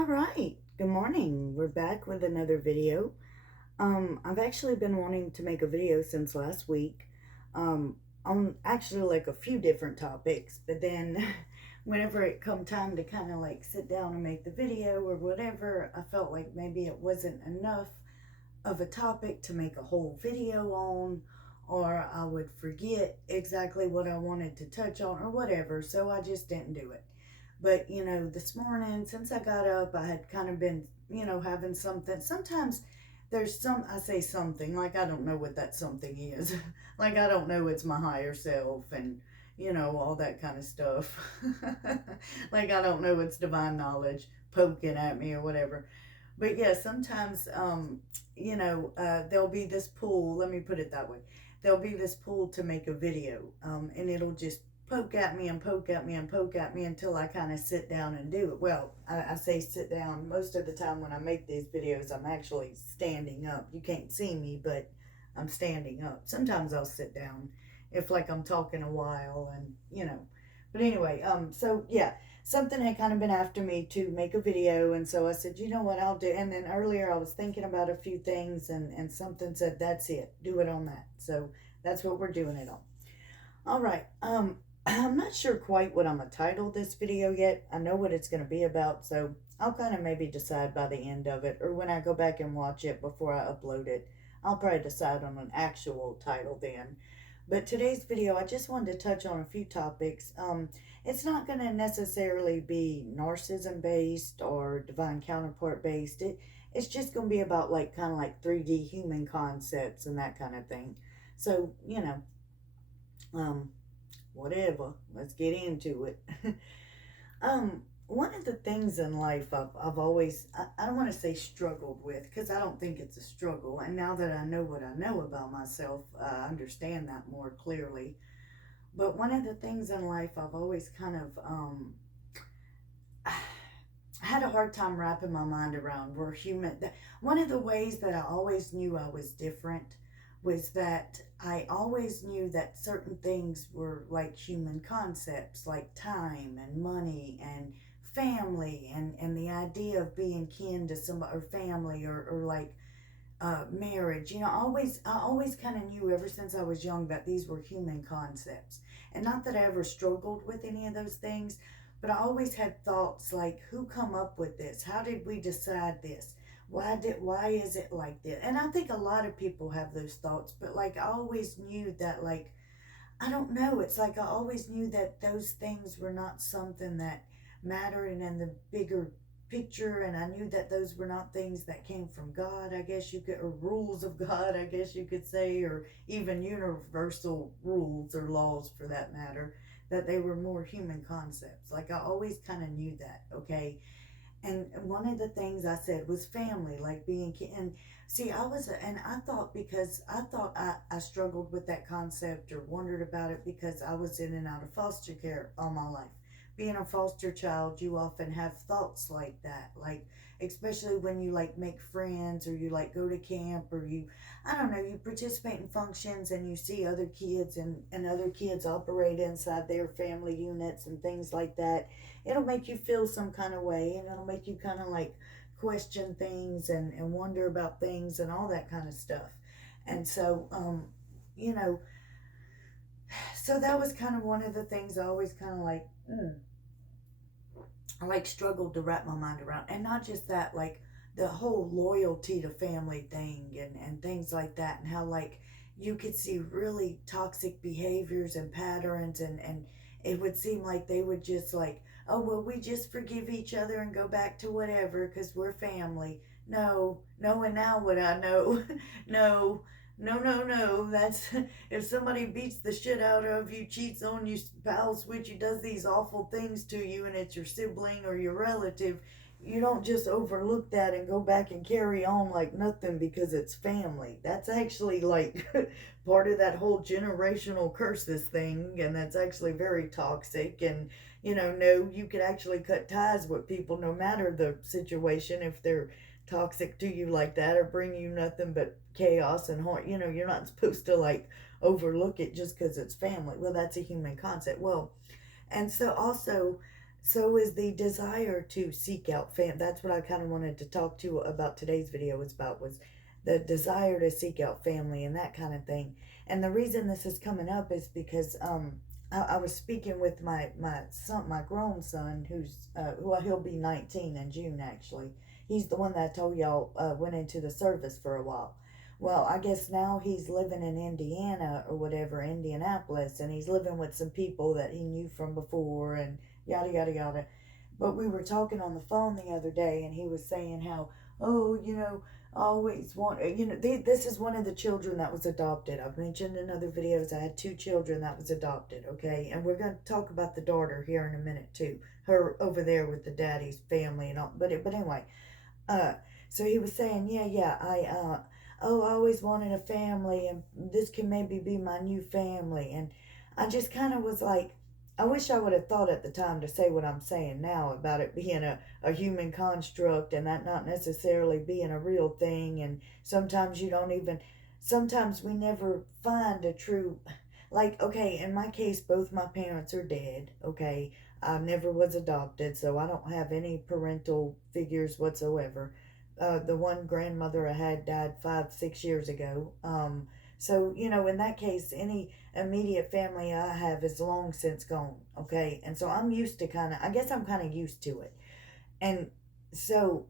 All right, good morning. We're back with another video. I've actually been wanting to make a video since last week on actually like a few different topics, but then whenever it come time to kind of like sit down and make the video or whatever, I felt like maybe it wasn't enough of a topic to make a whole video on, or I would forget exactly what I wanted to touch on or whatever, so I just didn't do it. But, this morning, since I got up, I had kind of been, having something. Sometimes I say something, like I don't know what that something is. Like I don't know it's my higher self and, all that kind of stuff. Like I don't know it's divine knowledge poking at me or whatever. But yeah, sometimes, there'll be this pull, let me put it that way. There'll be this pull to make a video, and it'll just poke at me and poke at me and poke at me until I kind of sit down and do it. Well, I say sit down. Most of the time when I make these videos, I'm actually standing up. You can't see me, but I'm standing up. Sometimes I'll sit down if like I'm talking a while and. But anyway, so yeah, something had kind of been after me to make a video, and so I said, you know what, I'll do. And then earlier I was thinking about a few things, and something said, that's it, do it on that. So that's what we're doing it on. All right. I'm not sure quite what I'm gonna title this video yet. I know what it's gonna be about, so I'll kind of maybe decide by the end of it, or when I go back and watch it before I upload it. I'll probably decide on an actual title then. But today's video, I just wanted to touch on a few topics. It's not going to necessarily be narcissism based or divine counterpart based. It's just going to be about like kind of like 3D human concepts and that kind of thing. So, whatever. Let's get into it. One of the things in life I've always, I don't want to say struggled with, because I don't think it's a struggle. And now that I know what I know about myself, I understand that more clearly. But one of the things in life I've always kind of had a hard time wrapping my mind around were human. One of the ways that I always knew I was different was that I always knew that certain things were like human concepts, like time and money and family and the idea of being kin to somebody or family or like marriage. I always kind of knew ever since I was young that these were human concepts. And not that I ever struggled with any of those things, but I always had thoughts like, who come up with this? How did we decide this? Why is it like this? And I think a lot of people have those thoughts, but like I always knew that, like, I don't know, it's like I always knew that those things were not something that mattered and in the bigger picture, and I knew that those were not things that came from God, I guess you could, or rules of God, I guess you could say, or even universal rules or laws for that matter, that they were more human concepts. Like I always kind of knew that, okay? And one of the things I said was family, like being and see, and I thought, because I thought I struggled with that concept or wondered about it because I was in and out of foster care all my life. Being a foster child, you often have thoughts like that, like especially when you like make friends or you like go to camp or you, I don't know, you participate in functions and you see other kids and other kids operate inside their family units and things like that. It'll make you feel some kind of way, and it'll make you kind of like question things and wonder about things and all that kind of stuff. And so, you know, so that was kind of one of the things I always kind of like, I like struggled to wrap my mind around. And not just that, like the whole loyalty to family thing and things like that, and how like you could see really toxic behaviors and patterns, and it would seem like they would just like, oh well, we just forgive each other and go back to whatever because we're family. No, no, and now what I know, no, no, no, no. That's if somebody beats the shit out of you, cheats on you, pals with you, does these awful things to you, and it's your sibling or your relative, you don't just overlook that and go back and carry on like nothing because it's family. That's actually like part of that whole generational curses thing, and that's actually very toxic. And no, you could actually cut ties with people no matter the situation if they're toxic to you like that or bring you nothing but chaos and harm. You're not supposed to like overlook it just because it's family. Well, that's a human concept. Well, and so also So is the desire to seek out fam. That's what I kind of wanted to talk to you about. Today's video was about was the desire to seek out family and that kind of thing. And the reason this is coming up is because I was speaking with my son, my grown son, who's he'll be 19 in June actually. He's the one that I told y'all went into the service for a while. Well, I guess now he's living in Indiana or whatever, Indianapolis, and he's living with some people that he knew from before and yada yada yada. But we were talking on the phone the other day, and he was saying how, oh, I always want, this is one of the children that was adopted. I've mentioned in other videos I had two children that was adopted, okay? And we're going to talk about the daughter here in a minute too. Her over there with the daddy's family and all. But anyway, uh, so he was saying, yeah, oh, I always wanted a family, and this can maybe be my new family. And I just kind of was like, I wish I would have thought at the time to say what I'm saying now about it being a human construct and that not necessarily being a real thing. And sometimes you don't even, sometimes we never find a true, like, okay, in my case, both my parents are dead, okay? I never was adopted, so I don't have any parental figures whatsoever. The one grandmother I had died 5, 6 years ago. So, in that case, any immediate family I have is long since gone, okay? And so I'm used to I guess I'm kind of used to it. And so,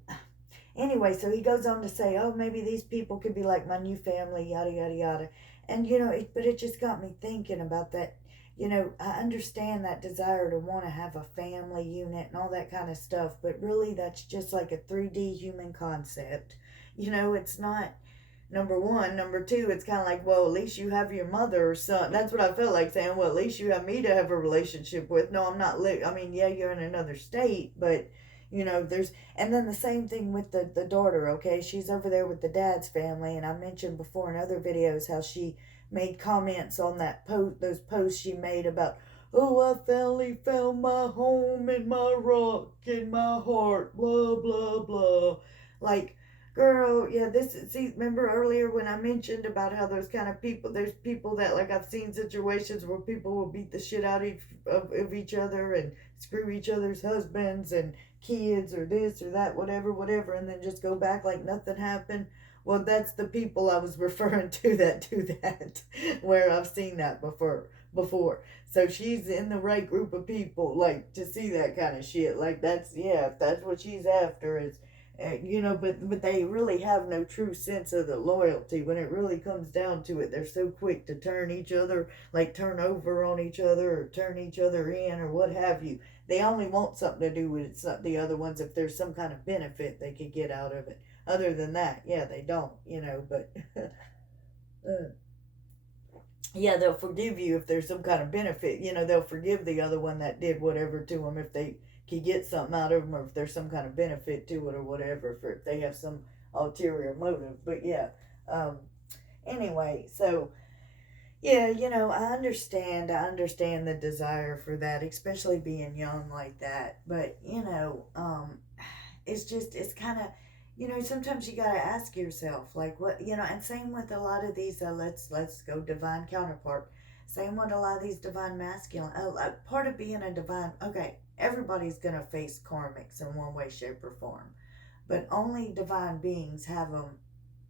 anyway, so he goes on to say, oh, maybe these people could be like my new family, yada, yada, yada. And, but it just got me thinking about that. I understand that desire to want to have a family unit and all that kind of stuff, but really that's just like a 3D human concept. It's not number one. Number two, it's kind of like, well, at least you have your mother or son. That's what I felt like saying. Well, at least you have me to have a relationship with. No, I'm not. I mean, yeah, you're in another state, but there's. And then the same thing with the daughter. Okay, she's over there with the dad's family, and I mentioned before in other videos how she made comments on that those posts she made about, oh, I finally found my home and my rock and my heart, blah blah blah. Like, girl, yeah, see, remember earlier when I mentioned about how those kind of people, there's people that, like, I've seen situations where people will beat the shit out of each other and screw each other's husbands and kids or this or that, whatever, and then just go back like nothing happened. Well, that's the people I was referring to that do that, where I've seen that before. So she's in the right group of people, like, to see that kind of shit. Like, that's, yeah, if that's what she's after, is but they really have no true sense of the loyalty. When it really comes down to it, they're so quick to turn each other, like turn over on each other or turn each other in or what have you. They only want something to do with the other ones if there's some kind of benefit they could get out of it. Other than that, yeah, they don't, but uh, yeah, they'll forgive you if there's some kind of benefit. They'll forgive the other one that did whatever to them if they can get something out of them, or if there's some kind of benefit to it or whatever, for if they have some ulterior motive. But yeah, um, anyway, so yeah, I understand the desire for that, especially being young like that. But it's kind of, sometimes you got to ask yourself, like, what, and same with a lot of these, let's go divine counterpart. Same with a lot of these divine masculine, part of being a divine, okay, everybody's going to face karmics in one way, shape, or form. But only divine beings have them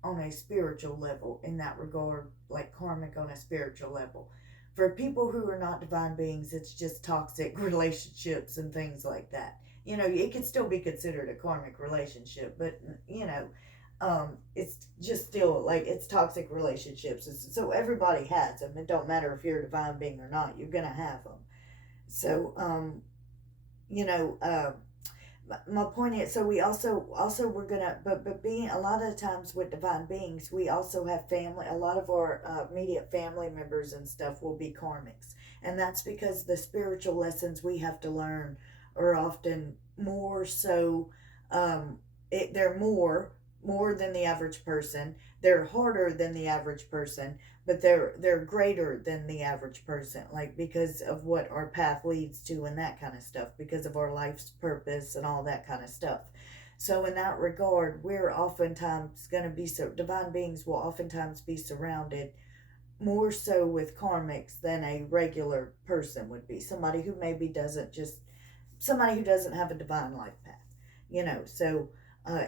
on a spiritual level in that regard, like karmic on a spiritual level. For people who are not divine beings, it's just toxic relationships and things like that. It could still be considered a karmic relationship, but it's just still like it's toxic relationships. So everybody has them. It don't matter if you're a divine being or not. You're gonna have them. So you know, my point is, so we also we're gonna, but being a lot of the times with divine beings, we also have family. A lot of our immediate family members and stuff will be karmics, and that's because the spiritual lessons we have to learn are often more so. They're more than the average person. They're harder than the average person, but they're greater than the average person, like because of what our path leads to and that kind of stuff, because of our life's purpose and all that kind of stuff. So in that regard, we're oftentimes going to be, so divine beings will oftentimes be surrounded more so with karmics than a regular person would be, somebody who maybe doesn't just somebody who doesn't have a divine life path, so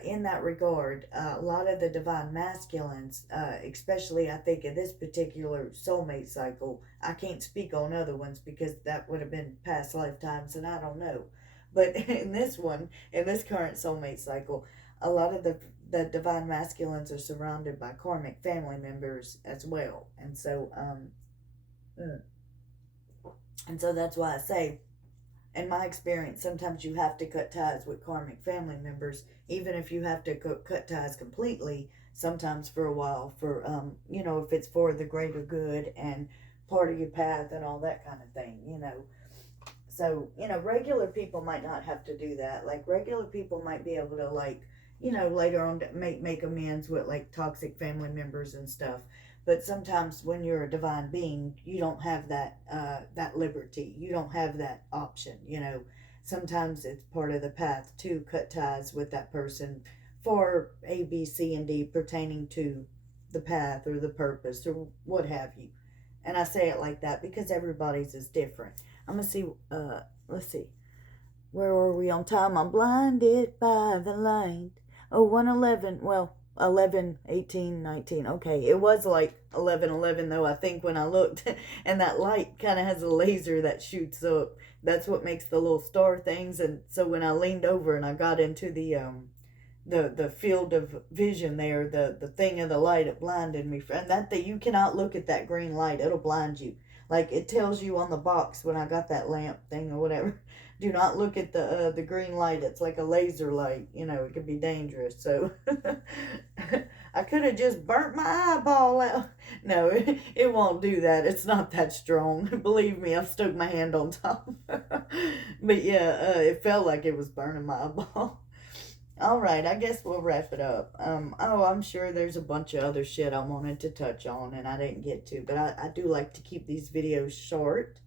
in that regard, a lot of the divine masculines, especially I think in this particular soulmate cycle, I can't speak on other ones because that would have been past lifetimes and I don't know. But in this one, in this current soulmate cycle, a lot of the divine masculines are surrounded by karmic family members as well. Mm, and so that's why I say, in my experience, sometimes you have to cut ties with karmic family members, even if you have to cut ties completely, sometimes for a while, for, if it's for the greater good and part of your path and all that kind of thing. So, regular people might not have to do that. Like, regular people might be able to, like, later on make amends with, like, toxic family members and stuff. But sometimes when you're a divine being, you don't have that liberty. You don't have that option. Sometimes it's part of the path to cut ties with that person for A, B, C, and D pertaining to the path or the purpose or what have you. And I say it like that because everybody's is different. I'm gonna see. Let's see. Where were we on time? I'm blinded by the light. Oh, 1:11. Well, 11, 18, 19. Okay, it was like 11:11 though. I think when I looked, and that light kind of has a laser that shoots up. That's what makes the little star things. And so when I leaned over and I got into the field of vision there, the thing of the light, it blinded me. And that thing, you cannot look at that green light, it'll blind you. Like it tells you on the box when I got that lamp thing or whatever, do not look at the green light. It's like a laser light, it could be dangerous. So I could have just burnt my eyeball out. No, it won't do that. It's not that strong. Believe me, I've stuck my hand on top. But yeah, it felt like it was burning my eyeball. All right, I guess we'll wrap it up. I'm sure there's a bunch of other shit I wanted to touch on and I didn't get to, but I do like to keep these videos short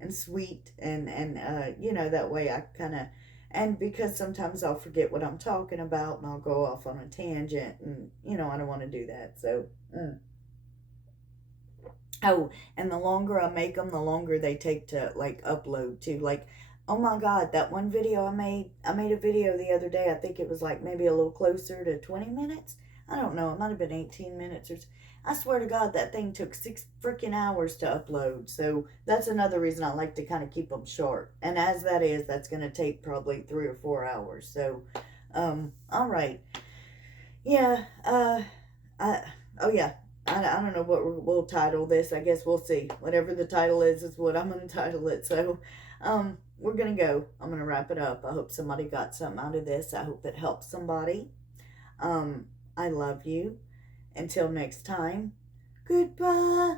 and sweet and that way I kind of, and because sometimes I'll forget what I'm talking about and I'll go off on a tangent and, I don't want to do that. So, oh, and the longer I make them, the longer they take to like upload too. Like, oh my God, that one video I made a video the other day. I think it was like maybe a little closer to 20 minutes. I don't know. It might have been 18 minutes or. I swear to God, that thing took 6 freaking hours to upload. So that's another reason I like to kind of keep them short. And as that is, that's going to take probably 3 or 4 hours. So, all right. Yeah. Oh yeah. I don't know what we'll title this. I guess we'll see. Whatever the title is what I'm going to title it. So, we're going to go. I'm going to wrap it up. I hope somebody got something out of this. I hope it helps somebody. I love you. Until next time, goodbye.